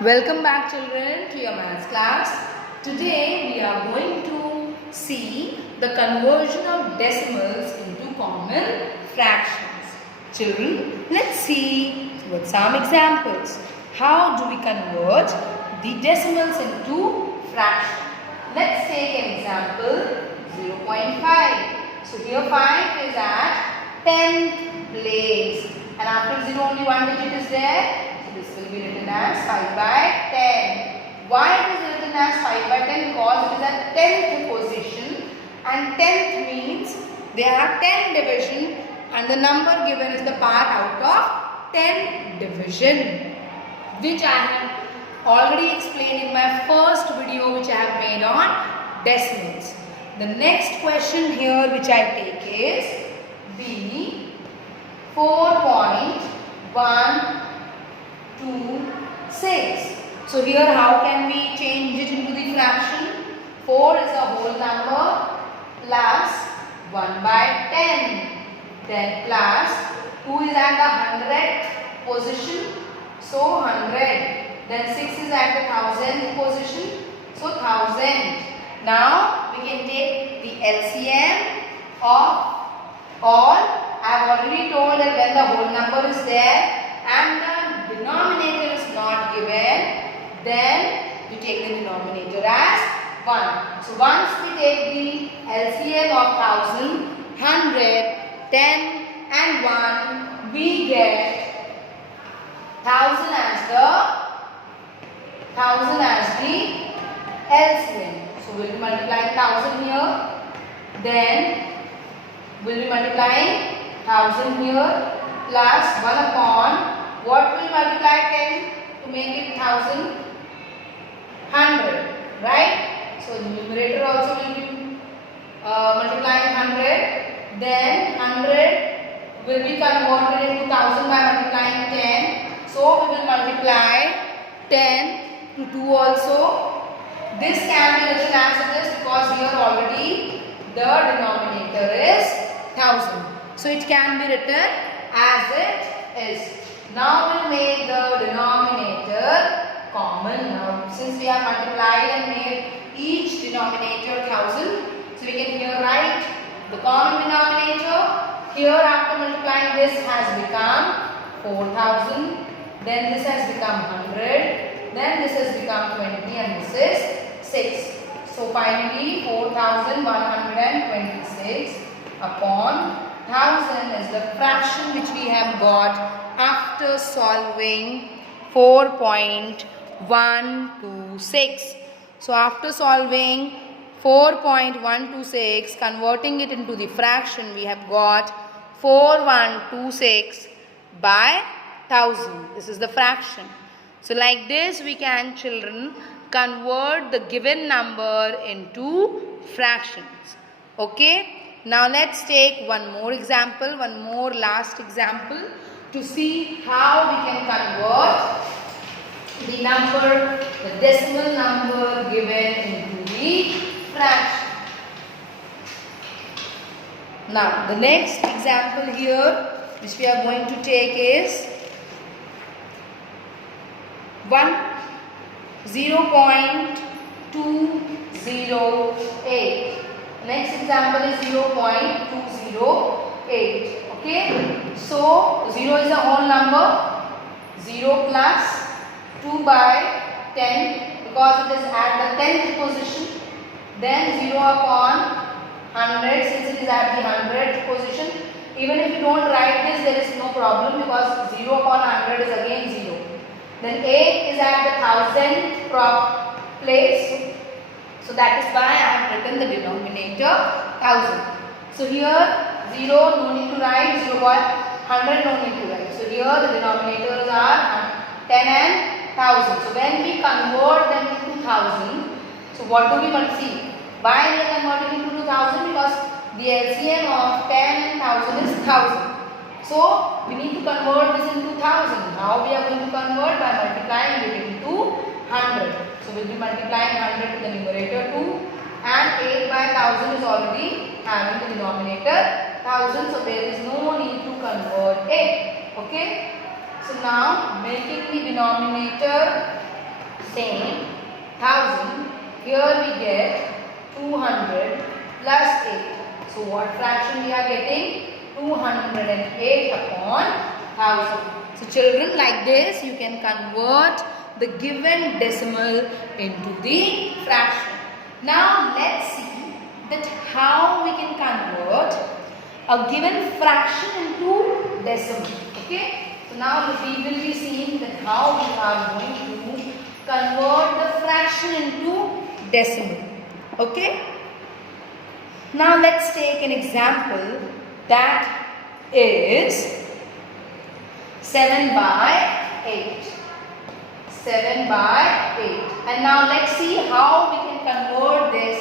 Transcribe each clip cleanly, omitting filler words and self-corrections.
Welcome back, children, to your maths class. Today we are going to see the conversion of decimals into common fractions. Children, let's see with some examples. How do we convert the decimals into fractions? Let's take an example 0.5. So here 5 is at 10th place, and after 0 only one digit is there. This will be written as 5 by 10. Why it is written as 5 by 10? Because it is at 10th position, and 10th means there are 10 division and the number given is the part out of 10 division, which I have already explained in my first video which I have made on decimals. The next question here which I take is B 4.126. So here how can we change it into the fraction? 4 is a whole number plus 1 by 10. Then plus 2 is at the 100th position, so 100. Then 6 is at the 1000th position, so 1000. Now we can take the LCM of all. I have already told that when the whole number is there and the denominator is not given, then you take the denominator as 1. So once we take the LCM of 1000, 100, 10 and 1, we get 1000 as the LCM. So we'll be multiplying 1000 here, then we'll be multiplying 1000 here plus 1 upon what will multiply 10 to make it 1000? 100, right? So the numerator also will be multiplying 100, then 100 will be converted into 1000 by multiplying 10. So we will multiply 10 to 2 also. This can be written as it is because here already the denominator is 1000. So it can be written as it is. Now we'll make the denominator common. Now since we have multiplied and made each denominator 1000, so we can here write the common denominator. Here after multiplying this has become 4000, then this has become 100, then this has become 20 and this is 6. So finally 4126 upon 1000 is the fraction which we have got after solving 4.126. So after solving 4.126, converting it into the fraction, we have got 4126 by 1000. This is the fraction. So like this we can, children, convert the given number into fractions. Okay. Now let's take one more example, one more last example to see how we can convert the number, the decimal number given into the fraction. Now the next example here which we are going to take is 0.208. Next example is 0.208. Okay. So 0 is a whole number. 0 plus 2 by 10 because it is at the 10th position. Then 0 upon 100 since it is at the 100th position. Even if you don't write this, there is no problem because 0 upon 100 is again 0. Then 8 is at the 1000th place. So that is why I have written the denominator 1000. So here 0 no need to write, 0 100 no need to write. So here the denominators are 10 and 1000. So when we convert them into 1000, so what do we see? Why we are converting into 2000? Because the LCM of 10 and 1000 is 1000. So we need to convert this into 1000. How we are going to convert? By multiplying it into 100. So we will be multiplying 100 to the numerator 2, and 8 by 1000 is already having the denominator 1000. So there is no need to convert it. Okay. So now making the denominator Same, 1000. Here we get 200 plus 8. So what fraction we are getting? 208 upon 1000. So children, like this you can convert the given decimal into the fraction. Now let's see that how we can convert a given fraction into decimal. Okay. So now we will be seeing that how we are going to convert the fraction into decimal. Okay. Now let's take an example that is 7 by 8. 7 by 8. And now let's see how we can convert this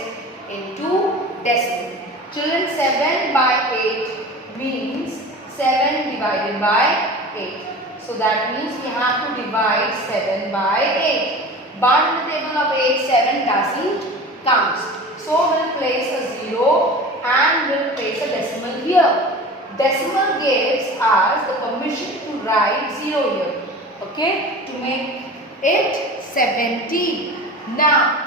into decimal. Children, 7 by 8 means 7 divided by 8. So that means we have to divide 7 by 8. But in the table of 8, 7 doesn't count. So we'll place a 0 and we'll place a decimal here. Decimal gives us the permission to write 0 here. Okay, to make it 70. Now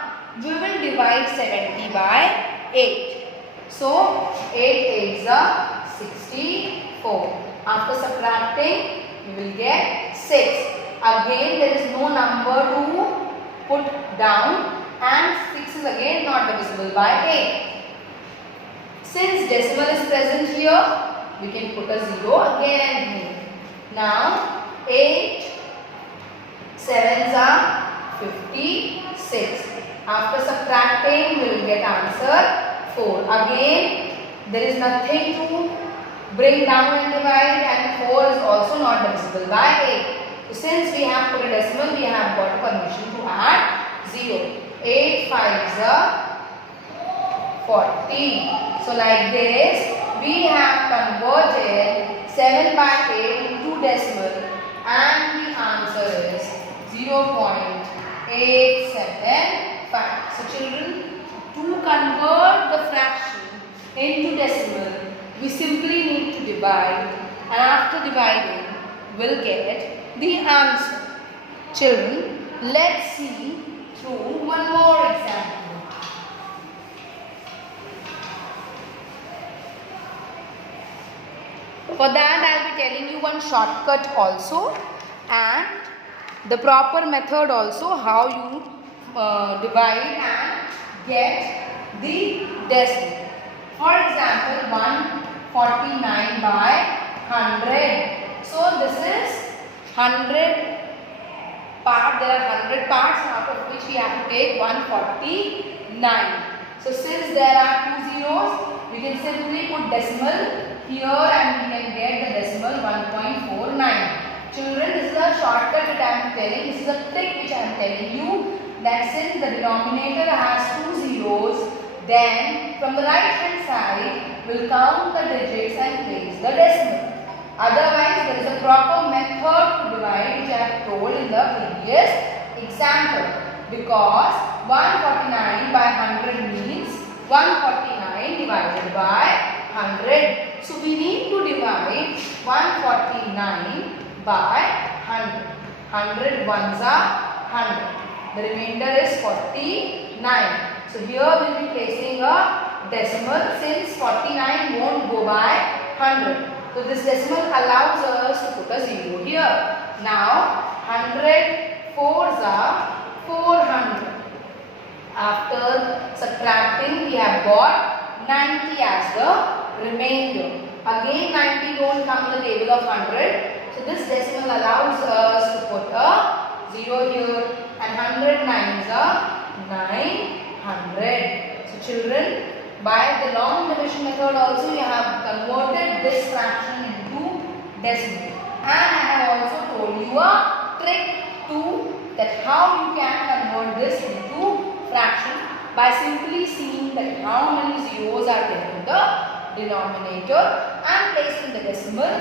we will divide 70 by 8. So 8 is a 64. After subtracting, you will get 6. Again, there is no number to put down, and 6 is again not divisible by 8. Since decimal is present here, we can put a 0 again here. Now 8 7s are 56. After subtracting, we will get answer 4. Again, there is nothing to bring down and divide, and 4 is also not divisible by 8. So since we have put a decimal, we have got permission to add 0. 8 5s are 40. So like this, we have converted 7 by 8 into decimal, and the answer is 0.875. So children, to convert the fraction into decimal, we simply need to divide, and after dividing, we'll get the answer. Children, let's see through one more example. For that, I'll be telling you one shortcut also, and the proper method also, how you divide and get the decimal. For example, 149 by 100. So this is 100 part. There are 100 parts, out of which we have to take 149. So since there are 2 zeros, we can simply put decimal here and we can get the decimal 1.49. Children, this is a shortcut that I am telling. This is a trick which I am telling you, that since the denominator has 2 zeros, then from the right hand side we'll count the digits and place the decimal. Otherwise, there is a proper method to divide which I have told in the previous example, because 149 by 100 means 149 divided by 100. So we need to divide 149 by 100. 100 ones are 100. The remainder is 49. So here we will be placing a decimal, since 49 won't go by 100. So this decimal allows us to put a 0 here. Now 100 fours are 400. After subtracting, we have got 90 as the remainder. Again 90 don't come in the table of 100. So this decimal allows us to put a 0 here, and 100 nines are 900. So children, by the long division method also we have converted this fraction into decimal. And I have also told you a trick to that how you can convert this into fraction by simply seeing that how many zeros are there in the denominator and placing the decimal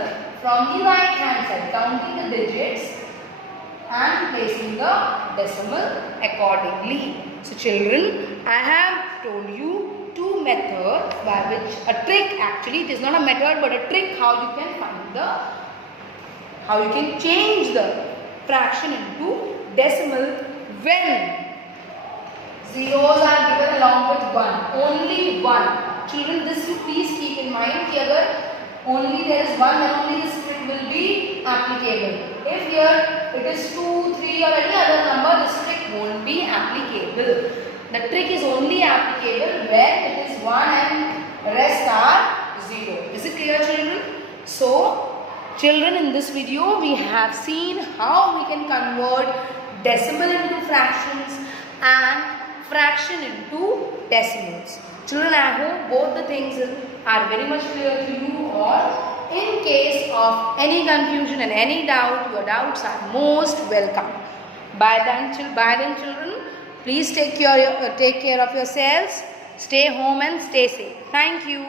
from the right hand side, counting the digits and placing the decimal accordingly. So children, I have told you two methods by which, a trick actually, it is not a method but a trick how you can find the, how you can change the fraction into decimal when zeros are given along with 1, only 1. Children, this you please keep in mind कि अगर only there is 1, then only this trick will be applicable. If here it is 2, 3 or any other number, this trick won't be applicable. The trick is only applicable when it is 1 and rest are 0. Is it clear, children? So, children, in this video we have seen how we can convert decimal into fractions and fraction into decimals. Children, I hope both the things are very much clear to you, or in case of any confusion and any doubt, your doubts are most welcome. By then children, please take care of yourselves, stay home and stay safe. Thank you.